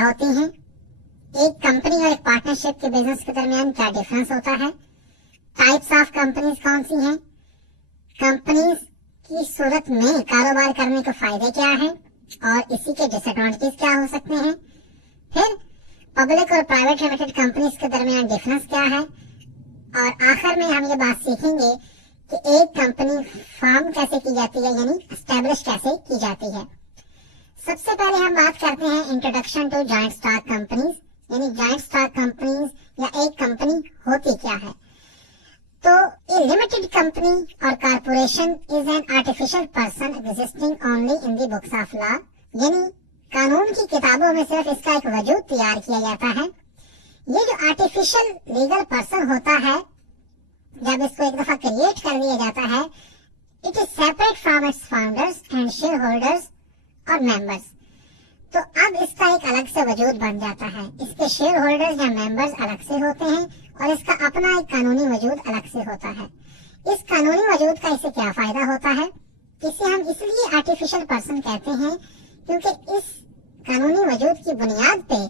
होती हैं, एक कंपनी और एक पार्टनरशिप के बिजनेस के दरमियान क्या डिफरेंस होता है, टाइप्स ऑफ कंपनीज कौन सी हैं, कंपनीज की सूरत में कारोबार करने के फायदे क्या हैं और इसी के डिसएडवांटेजेस क्या हो सकते हैं, फिर पब्लिक और प्राइवेट लिमिटेड कंपनीज के दरमियान डिफरेंस क्या है, और आखिर में हम ये बात सीखेंगे कि एक कंपनी फॉर्म कैसे की जाती है, यानी एस्टेब्लिश कैसे की जाती है। सबसे पहले हम बात करते हैं introduction to joint stock companies, यानी जॉइंट स्टॉक कंपनीज या एक कंपनी होती क्या है। तो ए लिमिटेड कंपनी और corporation is an artificial person existing only in the books of law, यानी कानून की किताबों में सिर्फ इसका एक वजूद तैयार किया जाता है। ये जो आर्टिफिशियल लीगल पर्सन होता है, जब इसको एक दफा क्रिएट कर दिया जाता है, it is separate from its founders and share holders और मेंबर्स। तो अब इसका एक अलग से वजूद बन जाता है, इसके शेयर होल्डर्स या मेंबर्स अलग से होते हैं और इसका अपना एक कानूनी वजूद अलग से होता है। इस कानूनी वजूद का इसे क्या फायदा होता है, इसे हम इसलिए आर्टिफिशियल पर्सन कहते हैं क्योंकि इस कानूनी वजूद की बुनियाद पे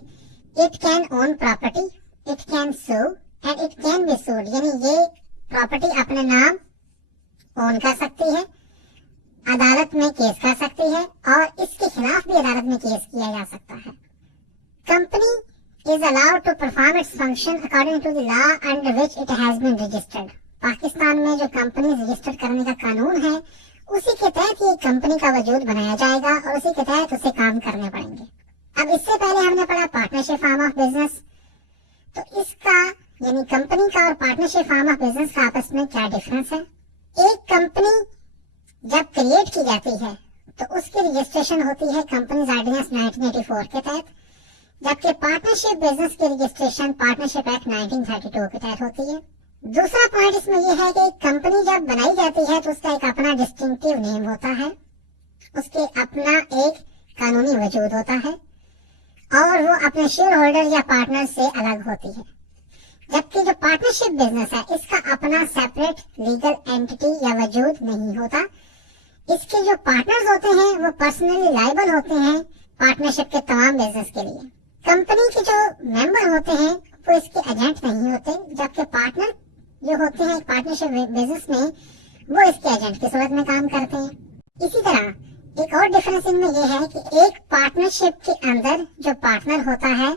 it can own property, it can sue and it can be sued, यानी ये प्रॉपर्टी अपने नाम ओन कर सकती है, अदालत में केस कर सकती है और इसके खिलाफ भी अदालत में केस किया जा सकता है। Company is allowed to perform its function according to the law under which it has been registered. Pakistan में जो कंपनी रजिस्टर करने का कानून है, उसी के तहत ये कंपनी का वजूद बनाया जाएगा और उसी के तहत उसे काम करने पड़ेंगे। अब इससे पहले हमने पढ़ा पार्टनरशिप फॉर्म ऑफ बिजनेस, तो इसका यानी कंपनी का और पार्टनरशिप फॉर्म ऑफ बिजनेस का आपस में क्या डिफरेंस है। एक कंपनी जब क्रिएट की जाती है तो उसकी रजिस्ट्रेशन होती है कंपनीज ऑर्डिनेंस 1984 के तहत, जबकि पार्टनरशिप बिजनेस की रजिस्ट्रेशन पार्टनरशिप एक्ट 1932 के तहत होती है। दूसरा पॉइंट इसमें यह है कि कंपनी जब बनाई जाती है तो उसका एक अपना डिस्टिंक्टिव नेम होता है, उसके अपना एक कानूनी वजूद होता है और वो अपने शेयर होल्डर या पार्टनर से अलग होती है। जबकि जो पार्टनरशिप बिजनेस है इसका अपना सेपरेट लीगल एंटिटी या वजूद नहीं होता। इसके जो पार्टनर्स होते हैं वो पर्सनली लायबल होते हैं पार्टनरशिप के तमाम बिजनेस के लिए। कंपनी के जो मेंबर होते हैं वो इसके एजेंट नहीं होते, जबकि पार्टनर जो होते हैं पार्टनरशिप बिजनेस में वो इसके एजेंट की सूरत में काम करते हैं। इसी तरह एक और डिफरेंस इनमें यह है कि एक पार्टनरशिप के अंदर जो पार्टनर होता है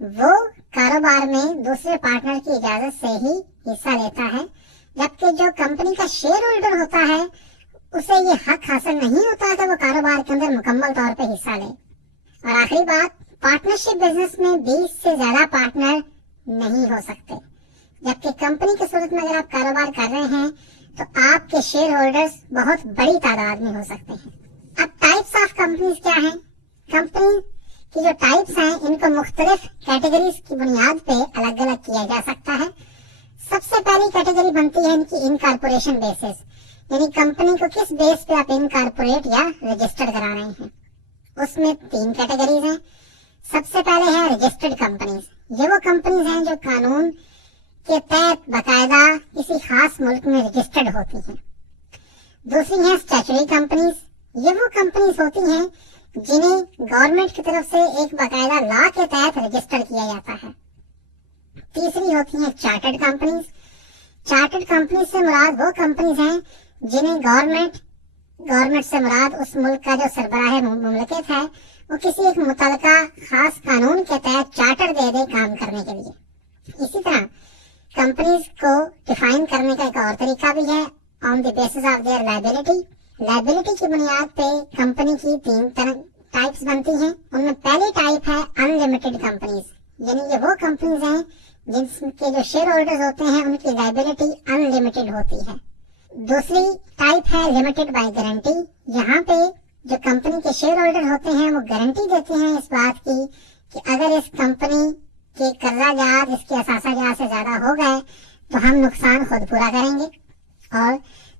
वो कारोबार में दूसरे पार्टनर की इजाजत से ही हिस्सा लेता है, जबकि जो कंपनी का शेयर होल्डर होता है उसे ये हक हासिल नहीं होता कि वो कारोबार के अंदर मुकम्मल तौर पे हिस्सा ले। और आखिरी बात, पार्टनरशिप बिजनेस में 20 से ज्यादा पार्टनर नहीं हो सकते, जबकि कंपनी की सूरत में अगर आप कारोबार कर रहे हैं तो आपके शेयर होल्डर्स बहुत बड़ी तादाद में हो सकते हैं। अब टाइप्स ऑफ कंपनीज क्या हैं। कंपनी की जो टाइप्स हैं इनको मुख्तलिफ कैटेगरीज की बुनियाद पे अलग अलग किया जा सकता है। सबसे पहली कैटेगरी बनती है इनकी इनकॉर्पोरेशन बेसिस, यानी कंपनी को किस बेस पे आप इनकॉर्पोरेट या रजिस्टर्ड करा रहे हैं। उसमें 3 कैटेगरीज हैं। सबसे पहले है रजिस्टर्ड कंपनीज, ये वो कंपनीज हैं जो कानून के तहत बाकायदा किसी खास मुल्क में रजिस्टर्ड होती हैं। दूसरी है स्टैट्यूटरी कंपनीज, ये वो कंपनीज होती हैं जिन्हें गवर्नमेंट की तरफ से एक बाकायदा लॉ के तहत रजिस्टर किया जाता है। तीसरी होती है चार्टर्ड कंपनीज। चार्टर्ड कंपनी से मुराद वो कंपनीज हैं जिन्हें गवर्नमेंट से मुराद उस मुल्क का जो सरबराह मुमलकत है वो किसी एक मुतलका खास कानून के तहत चार्टर दे दे काम करने के लिए। इसी तरह कंपनीज को डिफाइन करने का एक और तरीका भी है, on the basis of their liability. Liability की बुनियाद पे कंपनी की 3 टाइप्स बनती हैं। उनमें पहली टाइप है अनलिमिटेड कंपनीज, यानी ये वो कंपनीज हैं जिनके जो शेयर होल्डर्स होते हैं उनकी लायबिलिटी अनलिमिटेड होती है। दूसरी टाइप है लिमिटेड बाय गारंटी, यहाँ पे जो कंपनी के शेयर होल्डर होते हैं वो गारंटी देते हैं इस बात की कि अगर इस कंपनी के कर्जा जात इसके असासा जात से ज्यादा हो गए तो हम नुकसान खुद पूरा करेंगे। और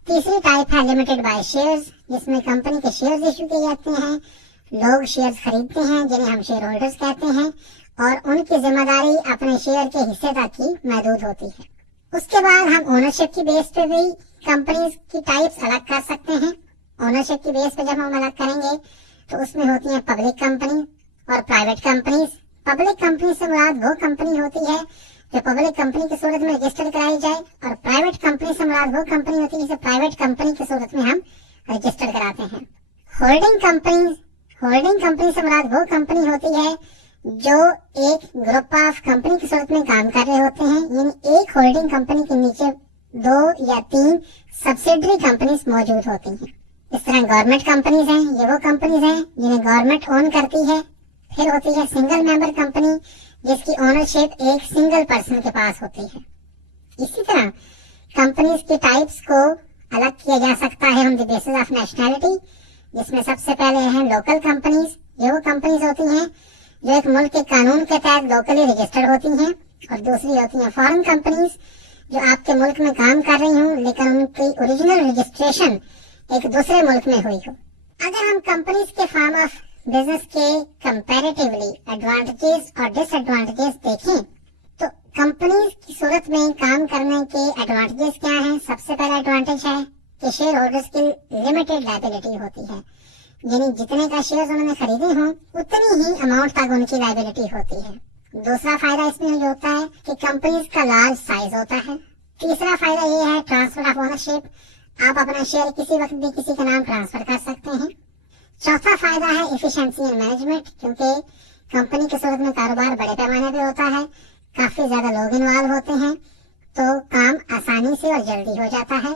तीसरी टाइप है लिमिटेड बाय शेयर्स, जिसमें कंपनी के शेयर्स इशू किए जाते हैं, लोग शेयर्स खरीदते हैं जिन्हें हम शेयर होल्डर्स कहते हैं और उनकी जिम्मेदारी अपने शेयर के हिस्से तक ही महदूद होती है। उसके बाद हम ओनरशिप की बेस पे भी कंपनीज की टाइप्स अलग कर सकते हैं। ओनरशिप की बेस पे जब हम अलग करेंगे तो उसमें होती हैं पब्लिक कंपनी और प्राइवेट कंपनीज। पब्लिक कंपनी से मुराद वो कंपनी होती है जो पब्लिक कंपनी की सूरत में रजिस्टर कराई जाए, और प्राइवेट कंपनी से मुराद वो कंपनी होती है जिसे प्राइवेट कंपनी की सूरत में हम रजिस्टर कराते हैं। होल्डिंग कंपनी से मुराद वो कंपनी होती है जो एक ग्रुप ऑफ कंपनी की सूरत में काम कर रहे होते हैं, यानी एक होल्डिंग कंपनी के नीचे 2 या 3 सब्सिडरी कंपनीज मौजूद होती हैं। इस तरह गवर्नमेंट कंपनीज हैं, ये वो कंपनीज हैं जिन्हें गवर्नमेंट ओन करती है। फिर होती है सिंगल मेंबर कंपनी, जिसकी ओनरशिप एक सिंगल पर्सन के पास होती है। इसी तरह कंपनीज के टाइप्स को अलग किया जा सकता है on the basis of nationality, जिसमें सबसे पहले है लोकल कंपनीज। ये वो कंपनीज होती हैं जो एक मुल्क के कानून के तहत लोकली रजिस्टर्ड होती हैं, और दूसरी होती हैं फॉरेन कंपनीज जो आपके मुल्क में काम कर रही हूँ लेकिन उनकी ओरिजिनल रजिस्ट्रेशन एक दूसरे मुल्क में हुई हो। अगर हम कंपनीज के फॉर्म ऑफ बिजनेस के कंपैरेटिवली एडवांटेजेस और डिसएडवांटेजेस देखें तो कंपनीज की सूरत में काम करने के एडवांटेजेस क्या हैं। सबसे पहला एडवांटेज है कि शेयर होल्डर्स की लिमिटेड लायबिलिटी होती है, यानी जितने का शेयर उन्होंने खरीदे हों उतनी ही अमाउंट तक उनकी लायबिलिटी होती है। दूसरा फायदा इसमें ये होता है कि कंपनीज का लार्ज साइज होता है। तीसरा फायदा ये है ट्रांसफर ऑफ ओनरशिप, आप अपना शेयर किसी वक्त भी किसी के नाम ट्रांसफर कर सकते हैं। चौथा फायदा है एफिशिएंसी इन मैनेजमेंट, क्योंकि कंपनी की सूरत में कारोबार बड़े पैमाने पे होता है, काफी ज्यादा लोग इन्वॉल्व होते हैं, तो काम आसानी से और जल्दी हो जाता है।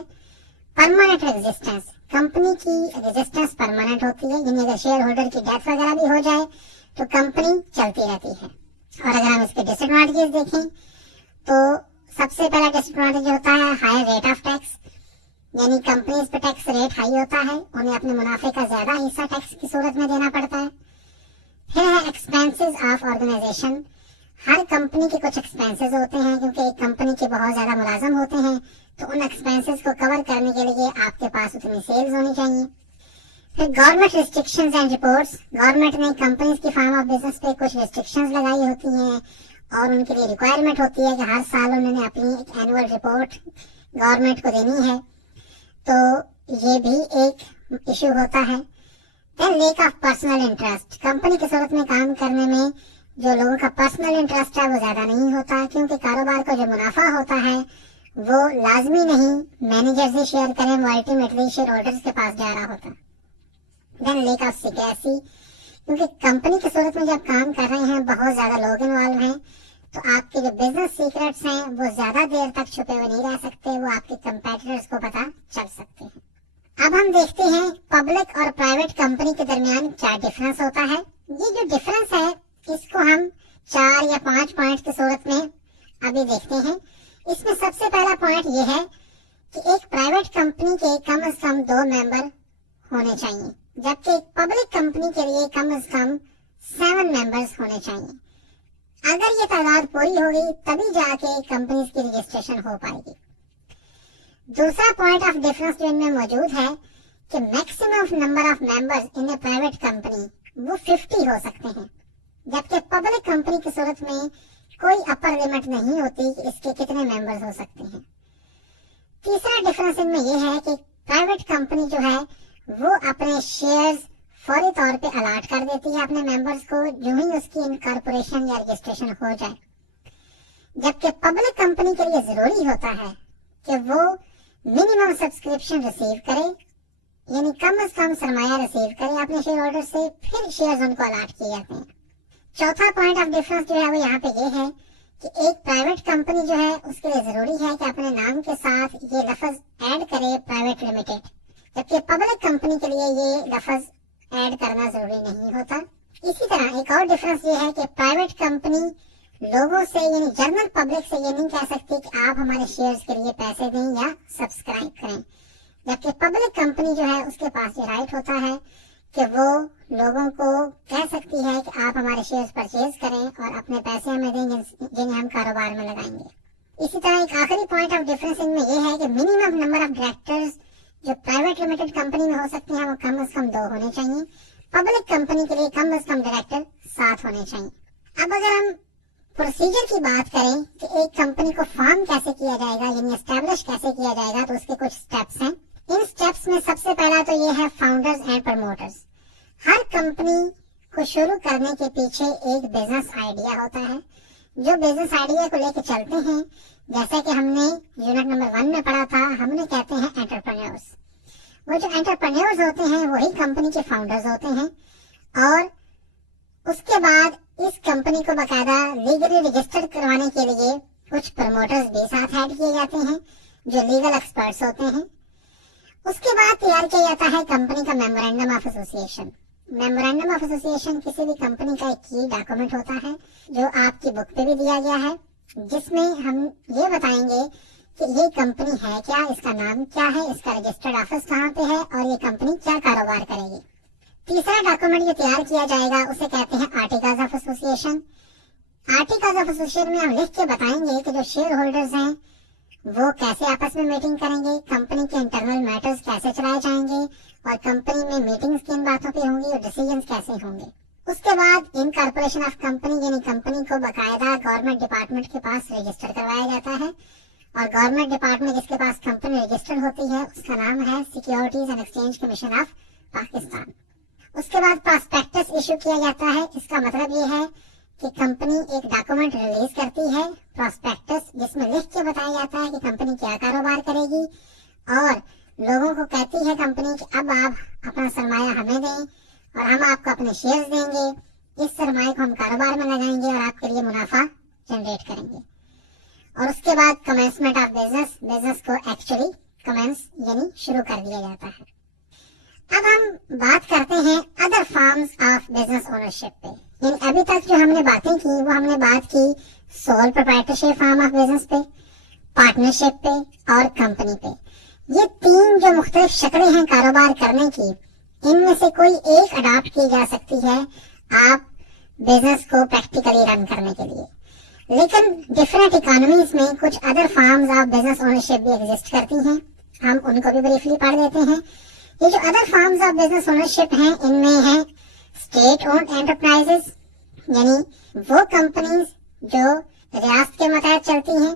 परमानेंट रेजिस्टेंस, कंपनी की रेजिस्टेंस परमानेंट होती है, यानी अगर शेयर होल्डर की डेथ वगैरह भी हो जाए तो कंपनी चलती रहती है। और अगर हम इसके डिसएडवांटेजेस देखें तो सबसे पहला डिसएडवांटेज होता है हाई रेट ऑफ टैक्स, यानी कंपनीज पे टैक्स रेट हाई होता है, उन्हें अपने मुनाफे का ज्यादा हिस्सा टैक्स की सूरत में देना पड़ता है। फिर है एक्सपेंसेस ऑफ ऑर्गेनाइजेशन, हर कंपनी के कुछ एक्सपेंसेस होते हैं, क्योंकि एक कंपनी के बहुत ज्यादा मुलाजम होते हैं, तो उन एक्सपेंसेस को कवर करने के लिए आपके पास उतनी सेल्स होनी चाहिए। फिर government restrictions and reports, government ने कंपनीज की फॉर्म ऑफ बिजनेस पे कुछ रिस्ट्रिक्शंस लगाई होती हैं और उनके लिए रिक्वायरमेंट होती है कि हर साल उन्होंने अपनी एक एनुअल रिपोर्ट गवर्नमेंट को देनी है, तो ये भी एक इश्यू होता है। Then lack of personal interest, company की सूरत में काम करने में जो लोगों का पर्सनल इंटरेस्ट है वो ज्यादा नहीं होता, क्योंकि कारोबार का जो मुनाफा होता है वो लाजमी नहीं मैनेजर से शेयर करें, वो अल्टीमेटली शेयर होल्डर्स के पास जा रहा होता। देन लेक ऑफ सिक्रेसी, क्योंकि कंपनी की सूरत में जब काम कर रहे हैं बहुत ज्यादा लोग इन्वॉल्व हैं, तो आपके जो बिजनेस सीक्रेट्स हैं वो ज्यादा देर तक छुपे हुए नहीं रह सकते, वो आपके कंपेटिटर्स को पता चल सकते हैं। अब हम देखते हैं पब्लिक और प्राइवेट कंपनी के दरमियान क्या डिफरेंस होता है। ये जो डिफरेंस है इसको हम 4 या 5 पॉइंट की सूरत में अभी देखते हैं। इसमें सबसे पहला पॉइंट ये है कि एक प्राइवेट कंपनी के कम से कम 2 मेंबर होने चाहिए, जबकि एक पब्लिक कंपनी के लिए कम से कम 7 मेंबर्स होने चाहिए। अगर ये तादाद पूरी होगी तभी जाके कंपनीज की रजिस्ट्रेशन हो पाएगी। दूसरा पॉइंट ऑफ डिफरेंस जो इनमें मौजूद है कि maximum number of members in A private company वो 50 हो सकते हैं, जबकि पब्लिक कंपनी की सूरत में कोई अपर लिमिट नहीं होती कि इसके कितने मेंबर्स हो सकते हैं। तीसरा डिफरेंस इनमें यह है कि प्राइवेट कंपनी जो है वो अपने शेयर्स फौरी तौर पे अलाट कर देती है अपने मेंबर्स को जो ही उसकी इनकॉर्पोरेशन या रजिस्ट्रेशन हो जाए, जबकि पब्लिक कंपनी के लिए जरूरी होता है कि वो मिनिमम सब्सक्रिप्शन रिसीव करे, यानी कम से कम सरमाया रिसीव करे अपने शेयर होल्डर से, फिर शेयर्स उनको अलाट किए जाते हैं। चौथा पॉइंट ऑफ डिफरेंस जो है वो यहाँ पे ये है कि एक प्राइवेट कंपनी जो है उसके लिए जरूरी है कि अपने नाम के साथ ये लफ्ज ऐड करे प्राइवेट लिमिटेड, जबकि पब्लिक कंपनी के लिए ये लफ्ज ऐड करना जरूरी नहीं होता। इसी तरह एक और डिफरेंस ये है कि प्राइवेट कंपनी लोगों से यानी जनरल पब्लिक से ये नहीं कह सकती कि आप हमारे शेयर्स के लिए पैसे दें या सब्सक्राइब करें, जबकि पब्लिक कंपनी जो है उसके पास ये राइट होता है कि वो लोगों को कह सकती है कि आप हमारे शेयर्स परचेज करें और अपने पैसे हमें दें जिन्हें हम कारोबार में लगाएंगे। इसी तरह एक आखिरी पॉइंट ऑफ डिफरेंस इनमें यह है कि मिनिमम नंबर ऑफ डायरेक्टर्स जो प्राइवेट लिमिटेड कंपनी में हो सकते हैं वो कम से कम 2 होने चाहिए, पब्लिक कंपनी के लिए कम से कम डायरेक्टर 7 होने चाहिए। अब अगर हम प्रोसीजर की बात करें कि एक कंपनी को फॉर्म कैसे किया जाएगा यानी एस्टेब्लिश कैसे किया जाएगा, तो उसके कुछ स्टेप्स हैं। इन स्टेप्स में सबसे पहला तो ये है founders and promoters. Her company को शुरू करने के पीछे एक बिजनेस आइडिया होता है, जो बिजनेस आइडिया को लेकर चलते हैं। जैसा कि हमने यूनिट नंबर 1 में पढ़ा था, हमने कहते हैं एंटरप्रेन्योर्स। वो जो एंटरप्रेन्योर्स होते हैं वही कंपनी के फाउंडर्स होते हैं, और उसके बाद इस कंपनी को बाकायदा लीगली रजिस्टर्ड करवाने के लिए कुछ प्रमोटर्स भी साथ ऐड किए जाते हैं, जो लीगल एक्सपर्ट्स होते हैं। उसके बाद तैयार किया जाता है कंपनी का memorandum of association. Memorandum of association किसी भी कंपनी का एक की डॉक्यूमेंट होता है, जो आपकी बुक पे भी दिया गया है, जिसमें हम ये बताएंगे कि ये कंपनी है क्या, इसका नाम क्या है, इसका रजिस्टर्ड ऑफिस कहाँ पे है, और ये कंपनी क्या कारोबार करेगी। तीसरा डॉक्यूमेंट जो तैयार किया जाएगा उसे कहते हैं articles of association. Articles of association में हम लिख के बताएंगे कि जो शेयर होल्डर्स हैं वो कैसे आपस में मीटिंग करेंगे, कंपनी के इंटरनल मैटर्स कैसे चलाए जाएंगे, और कंपनी में मीटिंग्स किन बातों पे होंगी और डिसीजंस कैसे होंगे। उसके बाद इनकॉर्पोरेशन ऑफ कंपनी, यानी कंपनी को बकायदा गवर्नमेंट डिपार्टमेंट के पास रजिस्टर करवाया जाता है, और गवर्नमेंट डिपार्टमेंट जिसके पास कंपनी रजिस्टर्ड होती है उसका नाम है securities and exchange commission of Pakistan. उसके बाद प्रॉस्पेक्टस इशू किया जाता है। इसका मतलब ये है कि कंपनी एक डॉक्यूमेंट रिलीज करती है, प्रॉस्पेक्टस, जिसमें लिख के बताया जाता है कि कंपनी क्या कारोबार करेगी, और लोगों को कहती है कंपनी कि अब आप अपना सरमाया हमें दें और हम आपको अपने शेयर्स देंगे, इस सरमाए को हम कारोबार में लगाएंगे और आपके लिए मुनाफा जनरेट करेंगे। और उसके बाद कमेंसमेंट ऑफ बिजनेस, बिजनेस को एक्चुअली कमेंस यानी शुरू कर दिया जाता है। अब हम बात करते हैं other forms of business ownership पे। यानी अभी तक जो हमने बातें की वो हमने बात की sole proprietorship form of business पे, पार्टनरशिप पे और कंपनी पे। ये तीन जो मुख्तलिफ शक्लें हैं कारोबार करने की, इनमें से कोई एक अडॉप्ट की जा सकती है आप बिजनेस को प्रैक्टिकली रन करने के लिए। लेकिन डिफरेंट इकोनॉमीज में कुछ other forms of business ownership भी एग्जिस्ट करती हैं, हम उनको भी ब्रीफली पढ़ देते हैं। ये जो other forms of business ownership हैं, इनमें है स्टेट ओन्ड एंटरप्राइजेस, यानी वो कंपनीज जो रियासत के मुताबिक चलती हैं।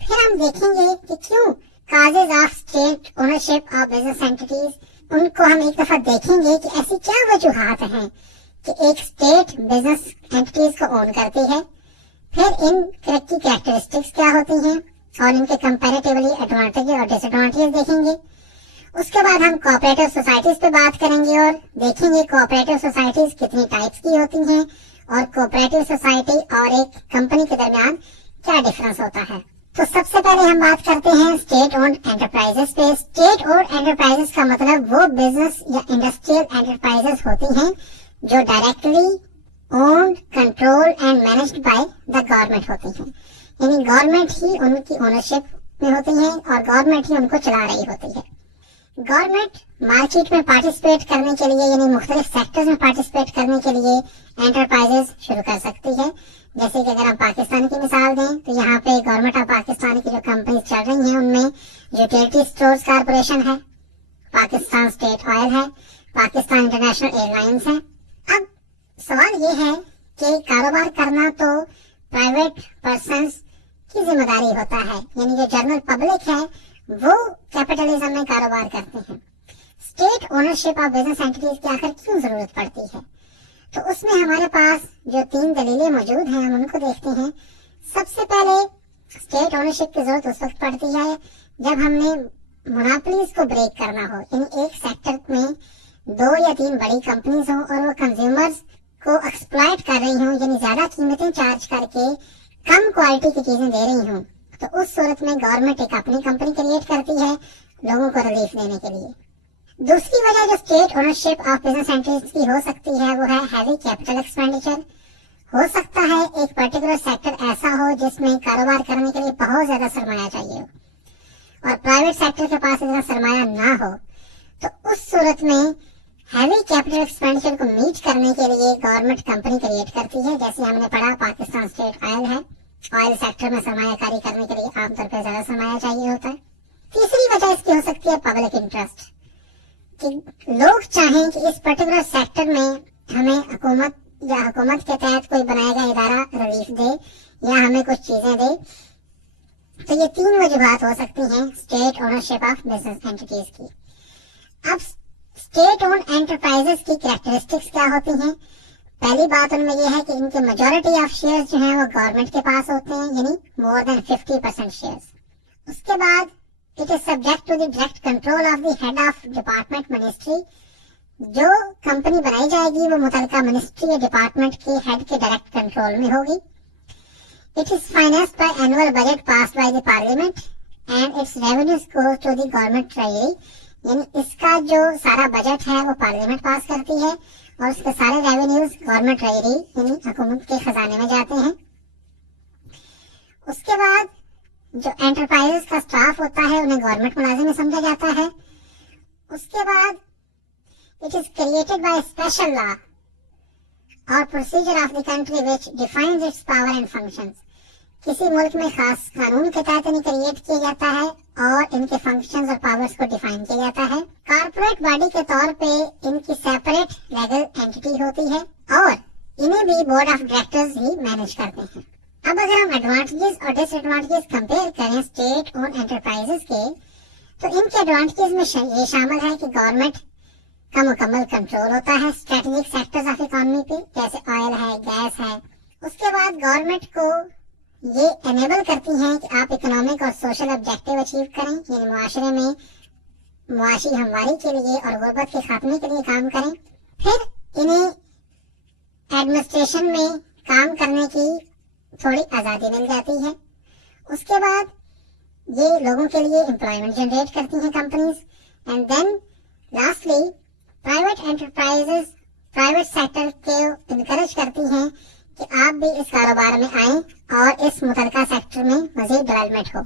फिर हम देखेंगे कि क्यों causes of state ownership of business entities, उनको हम एक दफा देखेंगे कि ऐसी क्या वजूहात हैं कि एक स्टेट बिजनेस एंटिटीज को ओन करती है। फिर इन की कैरेक्टरिस्टिक्स क्या होती हैं और इनके कंपैरेटिवली एडवांटेज और डिसएडवांटेज देखेंगे। उसके बाद हम कोऑपरेटिव सोसाइटीज पे बात करेंगे और देखेंगे कोऑपरेटिव सोसाइटीज कितनी टाइप्स की होती हैं और कोऑपरेटिव सोसाइटी और एक कंपनी के दरमियान क्या डिफरेंस होता है। तो सबसे पहले हम बात करते हैं स्टेट ओन्ड एंटरप्राइजेस पे। स्टेट ओन्ड एंटरप्राइजेस का मतलब वो बिजनेस या इंडस्ट्रियल एंटरप्राइजेस होती हैं जो directly owned, control and managed by the government होती हैं। यानी गवर्नमेंट ही उनकी ओनरशिप में होती है और गवर्नमेंट ही उनको चला रही होती है। गवर्नमेंट मार्केट में पार्टिसिपेट करने के लिए, यानी मुख्तलिफ सेक्टर्स में पार्टिसिपेट करने के लिए एंटरप्राइजेस शुरू कर सकती है। जैसे कि अगर हम पाकिस्तान की मिसाल दें तो यहाँ पे गवर्नमेंट ऑफ पाकिस्तान की जो कंपनी चल रही हैं उनमें यूटिलिटी स्टोर्स कॉर्पोरेशन है, पाकिस्तान स्टेट ऑयल है, पाकिस्तान इंटरनेशनल एयरलाइंस है। अब सवाल ये है कि कारोबार करना तो प्राइवेट पर्संस की जिम्मेदारी होता है, यानी जो जनरल पब्लिक है वो कैपिटलिज्म में कारोबार करते हैं। State ownership of business entities की आखिर क्यों जरूरत पड़ती है? तो उसमें हमारे पास जो 3 दलीलें मौजूद हैं हम उनको देखते हैं। सबसे पहले स्टेट ओनरशिप की जरूरत उस वक्त पड़ती है जब हमने मोनोपोलीज को ब्रेक करना हो, यानी एक सेक्टर में 2 या 3 बड़ी कंपनीज हो और वो कंज्यूमर्स को एक्सप्लॉइट कर रही हूँ, यानी ज्यादा कीमतें चार्ज करके कम क्वालिटी की चीजें दे रही हूँ। तो उस सूरत में गवर्नमेंट एक अपनी कंपनी क्रिएट करती है लोगों को रिलीफ देने के लिए। दूसरी वजह जो state ownership of business entities की हो सकती है वो है हैवी कैपिटल एक्सपेंडिचर। हो सकता है एक पर्टिकुलर सेक्टर ऐसा हो जिसमें कारोबार करने के लिए बहुत ज्यादा सरमाया चाहिए हो और प्राइवेट सेक्टर के पास इतना सरमाया ना हो। तो उस सूरत में हैवी कैपिटल एक्सपेंडिचर को मीट करने के लिए गवर्नमेंट कंपनी क्रिएट करती है। जैसे हमने पढ़ा पाकिस्तान स्टेट ऑयल है, ऑयल सेक्टर में सरमायाकारी करने के लिए आमतौर पर ज्यादा सरमाया चाहिए होता है। तीसरी वजह इसकी हो सकती है पब्लिक इंटरेस्ट, कि लोग चाहें कि इस पर्टिकुलर सेक्टर में हमें हुकूमत या हुकूमत के तहत कोई बनाया गया इदारा रिलीफ दे या हमें कुछ चीजें दे। तो ये 3 वजूहात हो सकती हैं state ownership of business entities की। अब स्टेट ओन एंटरप्राइजेस की कैरेक्टरिस्टिक्स क्या होती हैं? پہلی بات ان میں یہ ہے کہ ان کے میجورٹی آف شیئرز جو ہیں وہ گورنمنٹ کے پاس ہوتے ہیں، یعنی مور دین 50% شیئرز. اس کے بعد it is subject to the direct control of the head of department ministry. جو کمپنی بنائی جائے گی وہ متعلقہ منسٹری یا ڈپارٹمنٹ کے ہیڈ کے ڈائریکٹ کنٹرول میں ہوگی. It is financed by annual budget passed by the parliament and its revenues goes to the government treasury. یعنی اس کا جو سارا بجٹ ہے وہ پارلیمنٹ پاس کرتی ہے اور اس کے سارے ریونیوز گورنمنٹ ٹریجری یعنی حکومت کے خزانے میں جاتے ہیں. اس کے بعد جو انٹرپرائز کا سٹاف ہوتا ہے انہیں گورنمنٹ ملازم میں سمجھا جاتا ہے. اس کے بعد it is created by special law اور procedure of the country which defines its power and functions. کسی ملک میں خاص قانون کے تحت انہیں کریٹ کیا جاتا ہے اور ان کے فنکشنز اور پاورز کو ڈیفائن کیا جاتا ہے. کارپوریٹ باڈی کے طور پہ ان کی سیپریٹ لیگل اینٹی ہوتی ہے اور انہیں بھی board of directors he manage کرتے ہیں. اب اگر ہم ایڈوانٹیجز اور ڈس ایڈوانٹیجز کمپیئر کریں اسٹیٹ اون انٹرپرائزز کے، تو ان کے ایڈوانٹیجز میں یہ شامل ہے کہ گورنمنٹ کا مکمل کنٹرول ہوتا ہے اسٹریٹجک سیکٹرز آف اکانومی پہ، جیسے آئل ہے، گیس ہے. اس کے بعد گورنمنٹ کو یہ انیبل کرتی ہیں کہ آپ اکنامک اور سوشل آبجیکٹیو اچیو کریں، یعنی معاشرے میں معاشی ہمواری کے لیے اور غربت کے خاتمے کے لیے کام کریں. پھر انہیں ایڈمنسٹریشن میں کام کرنے کی تھوڑی آزادی مل جاتی ہے. اس کے بعد یہ لوگوں کے لیے امپلائمنٹ جنریٹ کرتی ہیں companies. And then lastly private enterprises private sector کو انکریج کرتی ہیں کہ آپ بھی اس کاروبار میں آئیں اور اس متعلقہ سیکٹر میں مزید ڈیولپمنٹ ہو.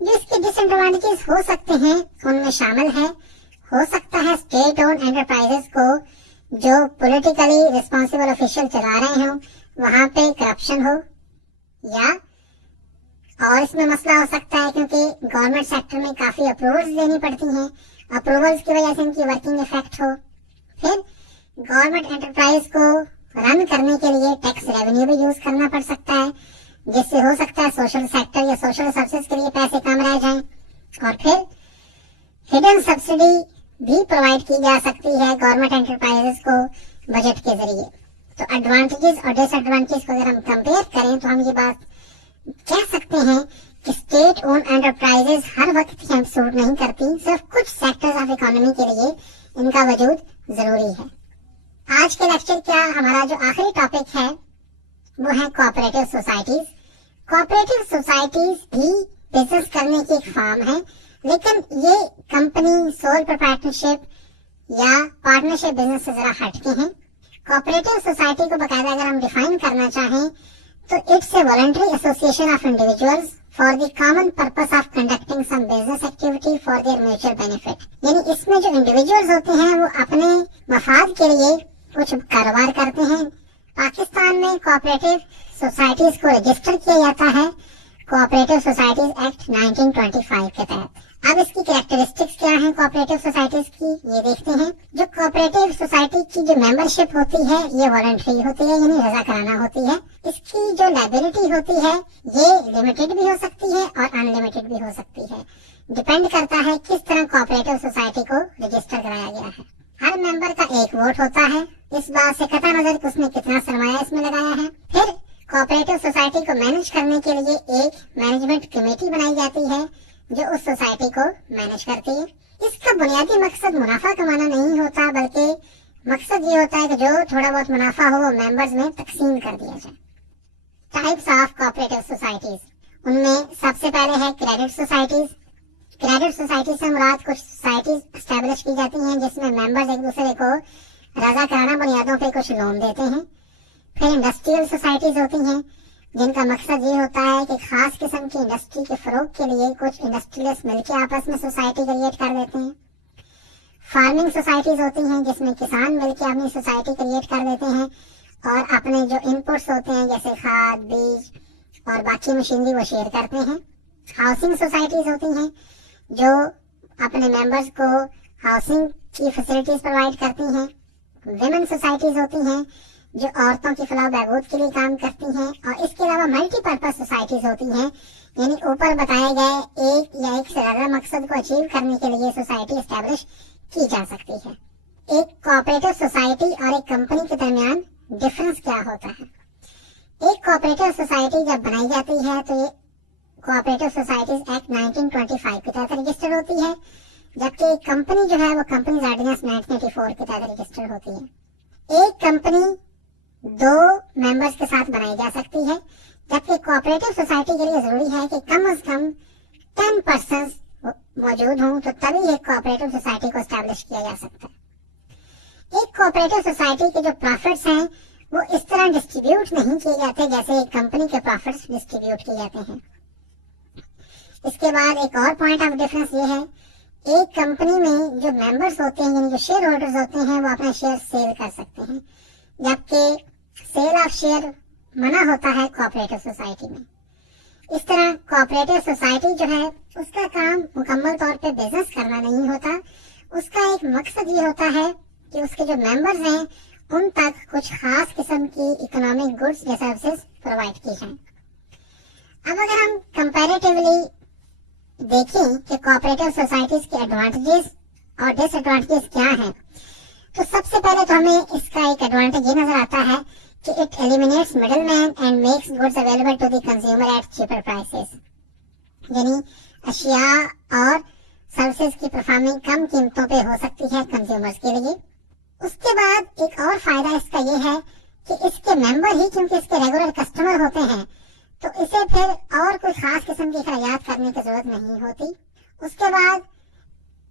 جو اس کے ڈس ایڈوانٹیجز ہو سکتے ہیں ان میں شامل ہے، ہو سکتا ہے اسٹیٹ اون انٹرپرائزز کو جو پولیٹیکلی ریسپانسیبل آفیشیل چلا رہے ہوں وہاں پہ کرپشن ہو، یا اور اس میں مسئلہ ہو سکتا ہے کیونکہ گورنمنٹ سیکٹر میں کافی اپروولز دینی پڑتی ہیں، اپروولز کی وجہ سے ان کی ورکنگ افیکٹ ہو. پھر گورنمنٹ انٹرپرائز کو رن کرنے کے لیے ٹیکس ریونیو بھی یوز کرنا پڑ سکتا ہے، جس سے ہو سکتا ہے سوشل سیکٹر یا سوشل سروسز کے لیے پیسے کم رہ جائیں. اور پھر ہڈن سبسڈی بھی پرووائڈ کی جا سکتی ہے گورنمنٹ انٹرپرائز کو بجٹ کے ذریعے. تو ایڈوانٹیجز اور ڈس ایڈوانٹیجز کو اگر ہم کمپیئر کریں تو ہم یہ بات کہہ سکتے ہیں کہ اسٹیٹ اون انٹرپرائزز ہر وقت ہی ہم سوٹ نہیں کرتی، صرف کچھ سیکٹرز آف اکانومی کے لیے ان کا وجود ضروری ہے. آج کے لیکچر کا ہمارا جو آخری ٹاپک ہے وہ ہے کوآپریٹو سوسائٹیز. کوآپریٹو سوسائٹیز بھی بزنس کرنے کی ایک فارم ہے، لیکن یہ کمپنی سول پروپرائٹرشپ یا پارٹنرشپ بزنس سے ذرا ہٹ کے ہیں. کوآپریٹو سوسائٹی کو باقاعدہ اگر ہم ڈیفائن کرنا چاہیں تو it's a voluntary association of individuals for the common purpose of conducting some business activity for their mutual benefit. یعنی اس میں جو انڈیویجولز ہوتے ہیں وہ اپنے مفاد کے لیے کچھ کاروبار کرتے ہیں. پاکستان میں کوآپریٹو سوسائٹیز کو رجسٹر کیا جاتا ہے کوآپریٹو سوسائٹیز ایکٹ 1925 کے تحت. اب اس کی کریکٹرسٹکس کیا ہیں کوآپریٹو سوسائٹیز کی، یہ دیکھتے ہیں. جو کوآپریٹو سوسائٹی کی جو ممبرشپ ہوتی ہے یہ والنٹری ہوتی ہے، یعنی رضا کرانہ ہوتی ہے. اس کی جو لائبلٹی ہوتی ہے یہ لمیٹڈ بھی ہو سکتی ہے اور ان لمیٹڈ بھی ہو سکتی ہے، ڈپینڈ کرتا ہے کس طرح کوآپریٹو سوسائٹی کو رجسٹر کرایا گیا ہے. ہر ممبر کا ایک ووٹ ہوتا ہے، اس بات سے قطع نظر کہ اس نے کتنا سرمایہ اس میں لگایا ہے. پھر کوآپریٹو سوسائٹی کو مینج کرنے کے لیے ایک مینجمنٹ کمیٹی بنائی جاتی ہے جو اس سوسائٹی کو مینج کرتی ہے. اس کا بنیادی مقصد منافع کمانا نہیں ہوتا، بلکہ مقصد یہ ہوتا ہے کہ جو تھوڑا بہت منافع ہو وہ ممبرز میں تقسیم کر دیا جائے. ٹائپس آف کوآپریٹو سوسائٹیز، ان میں سب سے پہلے ہے کریڈٹ سوسائٹیز. کریڈٹ سوسائٹی سے مراد کچھ سوسائٹیز اسٹیبلش کی جاتی ہیں جس میں ممبرز ایک دوسرے کو رضا کرانہ بنیادوں پہ کچھ لون دیتے ہیں. پھر انڈسٹریل سوسائٹیز ہوتی ہیں جن کا مقصد یہ ہوتا ہے کہ خاص قسم کی انڈسٹری کے فروغ کے لیے کچھ انڈسٹریلسٹ مل کے آپس میں سوسائٹی کریٹ کر دیتے ہیں. فارمنگ سوسائٹیز ہوتی ہیں جس میں کسان مل کے اپنی سوسائٹی کریٹ کر دیتے ہیں اور اپنے جو انپٹس ہوتے ہیں جیسے کھاد، بیج اور باقی مشینری وہ شیئر کرتے ہیں. ہاؤسنگ سوسائٹیز ہوتی ہیں جو اپنے ممبرز کو ہاؤسنگ کی فیسلٹیز پرووائڈ کرتی ہیں. ویمن سوسائٹیز ہوتی ہیں جو عورتوں کی فلاح و بہبود کے لیے کام کرتی ہیں. اور اس کے علاوہ ملٹی پرپز سوسائٹیز ہوتی ہیں، یعنی اوپر بتائے گئے ایک یا ایک سے زیادہ مقصد کو اچیو کرنے کے لیے سوسائٹی اسٹیبلش کی جا سکتی ہے. एक कोऑपरेटिव सोसाइटी और एक कंपनी के दरमियान डिफरेंस क्या होता है। एक कोऑपरेटिव सोसाइटी जब बनाई जाती है तो ये कोऑपरेटिव सोसाइटीज एक्ट 1925 के तहत रजिस्टर्ड होती है, जबकि एक कंपनी जो है वो कंपनीज ऑर्डिनेंस 1984 के तहत रजिस्टर्ड होती है। एक कंपनी 2 मेंबर्स के साथ बनाई जा सकती है, जबकि कोऑपरेटिव सोसाइटी के लिए जरूरी है कि कम से कम 10 पर्सन्स मौजूद हों, तो तभी एक कोऑपरेटिव सोसाइटी को एस्टैब्लिश किया जा सकता है। एक कोऑपरेटिव सोसाइटी के जो प्रॉफिट्स हैं वो इस तरह डिस्ट्रीब्यूट नहीं किए जाते जैसे एक कंपनी के प्रॉफिट्स डिस्ट्रीब्यूट किए जाते हैं। इसके बाद एक और पॉइंट ऑफ डिफरेंस ये है, एक कंपनी में जो मेंबर्स होते हैं यानी जो शेयर होल्डर्स होते हैं वो अपना शेयर सेल कर सकते हैं, जबकि सेल ऑफ शेयर मना होता है कोऑपरेटिव सोसाइटी में। इस तरह कोऑपरेटिव सोसाइटी जो है उसका काम मुकम्मल तौर पे बिजनेस करना नहीं होता, उसका एक मकसद ये होता है कि उसके जो मेंबर्स हैं उन तक कुछ खास किस्म की इकोनॉमिक गुड्स या सर्विसेज प्रोवाइड की जाएं। अब अगर हम कंपैरेटिवली देखें कि कोऑपरेटिव सोसाइटीज के एडवांटेजेस और डिसएडवांटेजेस क्या हैं, तो सबसे पहले तो हमें इसका एक एडवांटेज ये नजर आता है कि it eliminates middleman and makes goods available to the consumer at cheaper prices, यानी अशिया और सर्विसेज की परफॉर्मिंग कम कीमतों पे हो सकती है कंज्यूमर्स के लिए। उसके बाद एक और फायदा इसका ये है कि इसके मेंबर ही क्योंकि इसके रेगुलर कस्टमर होते हैं, तो इसे फिर और कोई खास किस्म की खर्चात करने की जरूरत नहीं होती। उसके बाद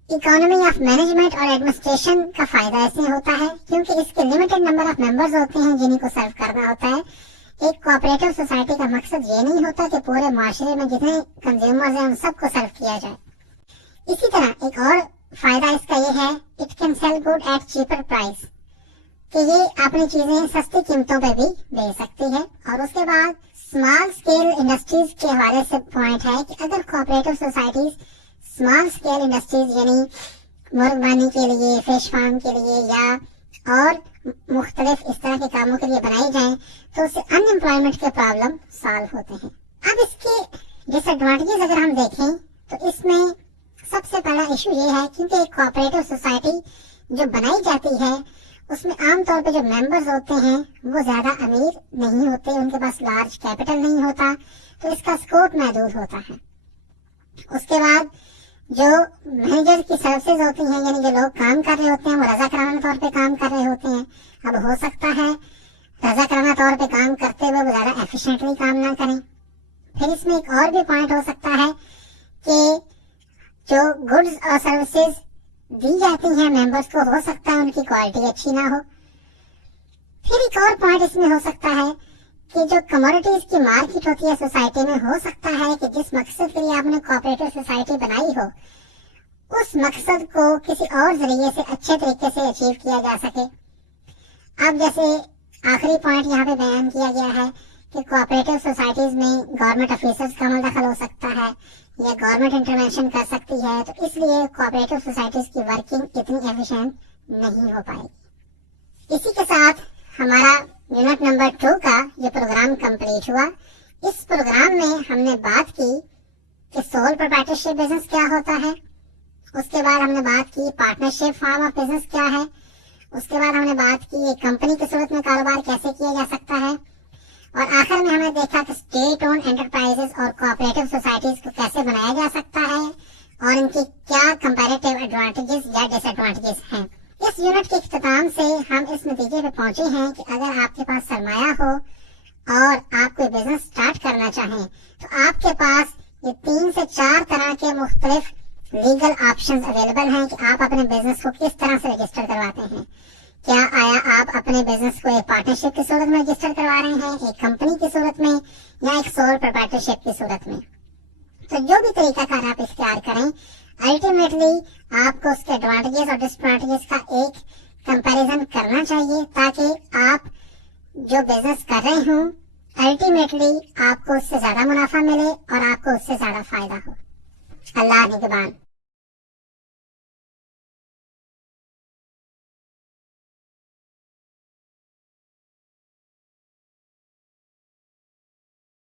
इकोनॉमी ऑफ मैनेजमेंट और एडमिनिस्ट्रेशन का फायदा ऐसे होता है क्योंकि इसके लिमिटेड नंबर ऑफ मेंबर्स होते हैं जिन्हीं को सर्व करना होता है। एक कोऑपरेटिव सोसाइटी का मकसद ये नहीं होता कि पूरे माशरे में जितने कंज्यूमर्स हैं उन सबको सर्व किया जाए। इसी तरह एक और फायदा इसका ये है, it can sell good at cheaper price, कि ये अपनी चीजें सस्ती कीमतों पे भी बेच सकती है। और उसके बाद स्मॉल स्केल इंडस्ट्रीज के हवाले से पॉइंट है कि अगर cooperative societies small scale industries यानी मुर्गबानी के लिए, फिश फार्म के लिए या और मुख्तलिफ इस तरह के कामों के लिए बनाई जाएं, तो उससे अनएम्प्लॉयमेंट के प्रॉब्लम सॉल्व होते हैं। अब इसके डिसएडवांटेजेस अगर हम देखें तो इसमें सबसे बड़ा इशू ये है क्योंकि एक कोऑपरेटिव सोसाइटी जो बनाई जाती है उसमें आमतौर पे जो मेंबर्स होते हैं वो ज्यादा अमीर नहीं होते, उनके पास लार्ज कैपिटल नहीं होता, तो इसका स्कोप महदूद होता है। उसके बाद जो मैनेजर की सर्विसेज होती हैं यानी जो लोग काम कर रहे होते हैं वो रजाकाराना तौर पे काम कर रहे होते हैं। अब हो सकता है रजाकाराना तौर पे काम करते हुए वो ज्यादा एफिशिएंटली काम ना करें। फिर इसमें एक और भी पॉइंट हो सकता है कि जो गुड्स और सर्विसेज दी जाती हैं मेंबर्स को, हो सकता है उनकी क्वालिटी अच्छी ना हो। फिर एक और पॉइंट इसमें हो सकता है कि जो कमोडिटीज की मार्केट होती है सोसाइटी में, हो सकता है कि जिस मकसद के लिए आपने कोऑपरेटिव सोसाइटी बनाई हो उस मकसद को किसी और जरिए से अच्छे तरीके से अचीव किया जा सके। अब जैसे आखिरी पॉइंट यहाँ पे बयान किया गया है कि कोऑपरेटिव सोसाइटीज में गवर्नमेंट ऑफिसर्स का अमल दखल हो सकता है या गवर्नमेंट इंटरवेंशन कर सकती है, तो इसलिए कोऑपरेटिव सोसाइटीज की वर्किंग इतनी एफिशिएंट नहीं हो पाएगी। इसी के साथ हमारा यूनिट नंबर 2 का ये प्रोग्राम कंप्लीट हुआ। इस प्रोग्राम में हमने बात की कि सोल प्रोप्राइटरशिप बिजनेस क्या होता है, उसके बाद हमने बात की पार्टनरशिप फॉर्म ऑफ बिजनेस क्या है, उसके बाद हमने बात की एक कंपनी की सूरत में कारोबार कैसे किया जा सकता है, और आखिर में हमने देखा कि स्टेट ओन्ड एंटरप्राइजेस और कोऑपरेटिव सोसाइटीज को कैसे बनाया जा सकता है और इनकी क्या कंपैरेटिव एडवांटेजेस या डिसएडवांटेजेस हैं। इस यूनिट के इख्तिताम से हम इस नतीजे पे पहुंचे हैं कि अगर आपके पास सरमाया हो और आप कोई बिजनेस स्टार्ट करना चाहें तो आपके पास ये 3 से 4 तरह के मुख्तलिफ लीगल ऑप्शंस अवेलेबल हैं कि आप अपने बिजनेस को किस तरह से रजिस्टर करवाते हैं। क्या आया आप अपने बिजनेस को एक पार्टनरशिप की सूरत में रजिस्टर करवा रहे हैं, एक कंपनी की सूरत में, या एक सोल प्रोप्राइटरशिप की सूरत में। तो जो भी तरीकाकार आप इख्तियार करें, अल्टीमेटली आपको उसके एडवांटेजेस और डिसएडवांटेजेस का एक कंपैरिजन करना चाहिए ताकि आप जो बिजनेस कर रहे हों अल्टीमेटली आपको उससे ज्यादा मुनाफा मिले और आपको उससे ज्यादा फायदा हो। अल्लाह निगहबान।